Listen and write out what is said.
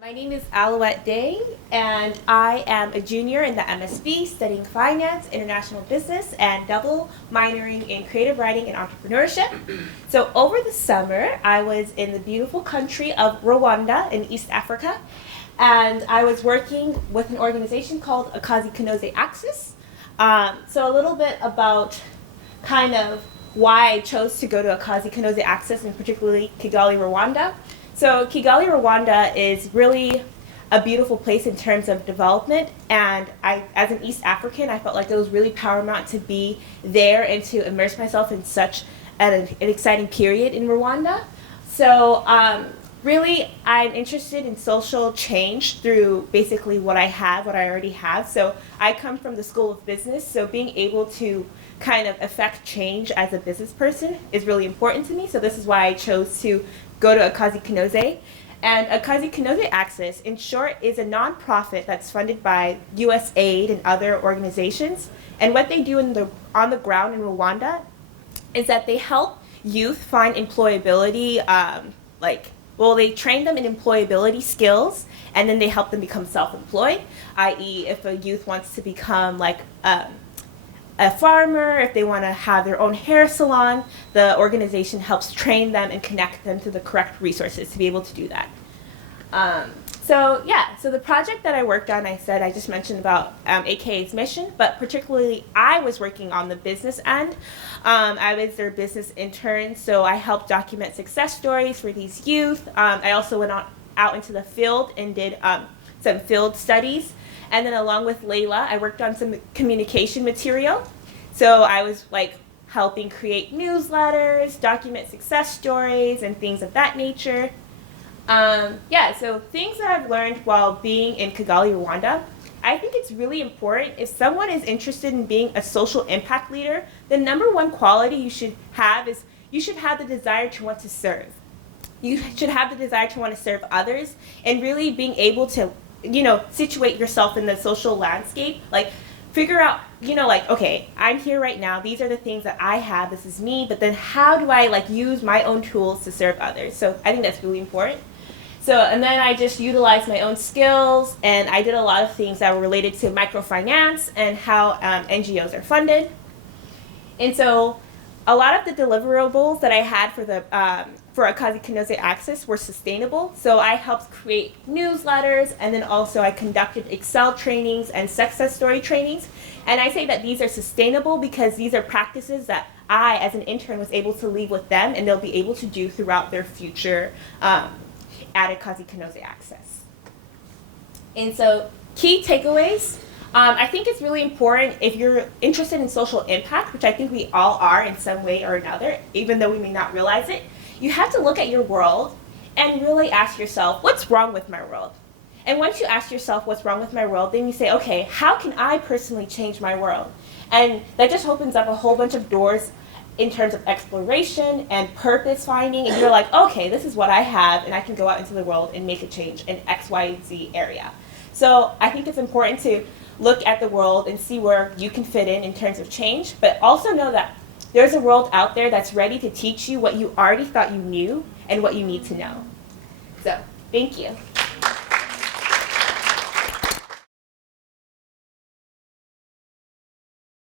My name is Lula Deng, and I am a junior in the MSB studying finance, international business, and double minoring in creative writing and entrepreneurship. So over the summer, I was in the beautiful country of Rwanda in East Africa, and I was working with an organization called Akazi Kanoze Axis. So a little bit about kind of why I chose to go to Akazi Kanoze Axis, and particularly Kigali, Rwanda. So Kigali, Rwanda is really a beautiful place in terms of development, and as an East African, I felt like it was really paramount to be there and to immerse myself in such an exciting period in Rwanda. So really, I'm interested in social change through basically what I already have. So I come from the School of Business, so being able to kind of affect change as a business person is really important to me. So this is why I chose to go to Akazi Kanoze. And Akazi Kanoze Axis, in short, is a nonprofit that's funded by USAID and other organizations. And what they do on the ground in Rwanda is that they help youth find employability, they train them in employability skills, and then they help them become self-employed, i.e. if a youth wants to become a farmer, if they want to have their own hair salon, the organization helps train them and connect them to the correct resources to be able to do that. So the project that I worked on, I just mentioned about AKA's mission, but particularly I was working on the business end. I was their business intern, so I helped document success stories for these youth. I also went out into the field and did some field studies. And then along with Layla, I worked on some communication material. So I was helping create newsletters, document success stories, and things of that nature. So things that I've learned while being in Kigali, Rwanda, I think it's really important if someone is interested in being a social impact leader, the number one quality you should have is you should have the desire to want to serve. You should have the desire to want to serve others, and really being able to situate yourself in the social landscape, figure out, okay, I'm here right now, these are the things that I have, this is me, but then how do I use my own tools to serve others? So I think that's really important. So, and then I just utilized my own skills, and I did a lot of things that were related to microfinance and how NGOs are funded. And so a lot of the deliverables that I had for Akazi Kanoze Axis were sustainable. So I helped create newsletters, and then also I conducted Excel trainings and success story trainings. And I say that these are sustainable because these are practices that I, as an intern, was able to leave with them, and they'll be able to do throughout their future at Akazi Kanoze Axis. And so key takeaways. I think it's really important if you're interested in social impact, which I think we all are in some way or another, even though we may not realize it. You have to look at your world and really ask yourself, what's wrong with my world? And once you ask yourself what's wrong with my world, then you say, okay, how can I personally change my world? And that just opens up a whole bunch of doors in terms of exploration and purpose finding. And you're like, okay, this is what I have, and I can go out into the world and make a change in X, Y, Z area. So I think it's important to look at the world and see where you can fit in terms of change, but also know that there's a world out there that's ready to teach you what you already thought you knew and what you need to know. So, thank you.